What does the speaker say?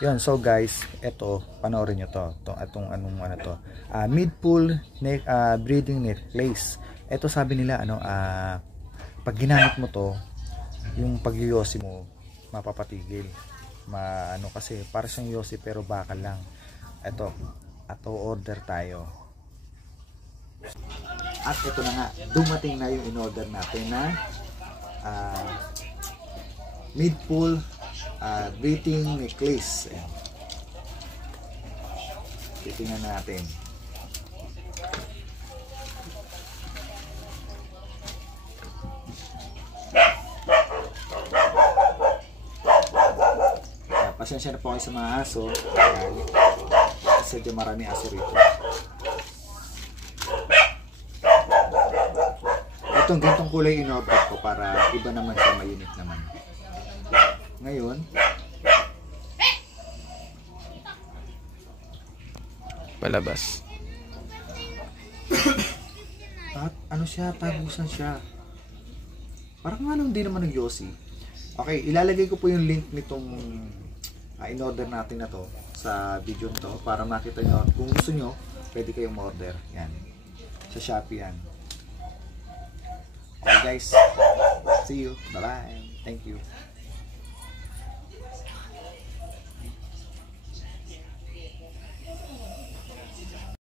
Yun, so guys, eto, panoorin nyo to. Itong anong ano to. Mid-pull breathing necklace. Ito sabi nila, pag ginamit mo to, yung pag-yosi mo, mapapatigil. Kasi, para siyang yosi pero bakal lang. Ito, order tayo. At ito na nga, dumating na yung in-order natin na mid-pull breathing necklace. Ayan. Titingnan natin. Pasensya na po kayo sa mga aso. Kasi marami aso rito. Itong gantong kulay in-order ko para iba naman siya, mainit naman. Ngayon, palabas. at ano siya, tagusan siya. Parang hindi naman nag-yosi. Okay, ilalagay ko po yung link nitong in-order natin na to sa video nito para makita nyo. Kung gusto nyo, pwede kayong order. Yan. Sa Shopee yan. Okay guys, see you. Bye-bye. Thank you.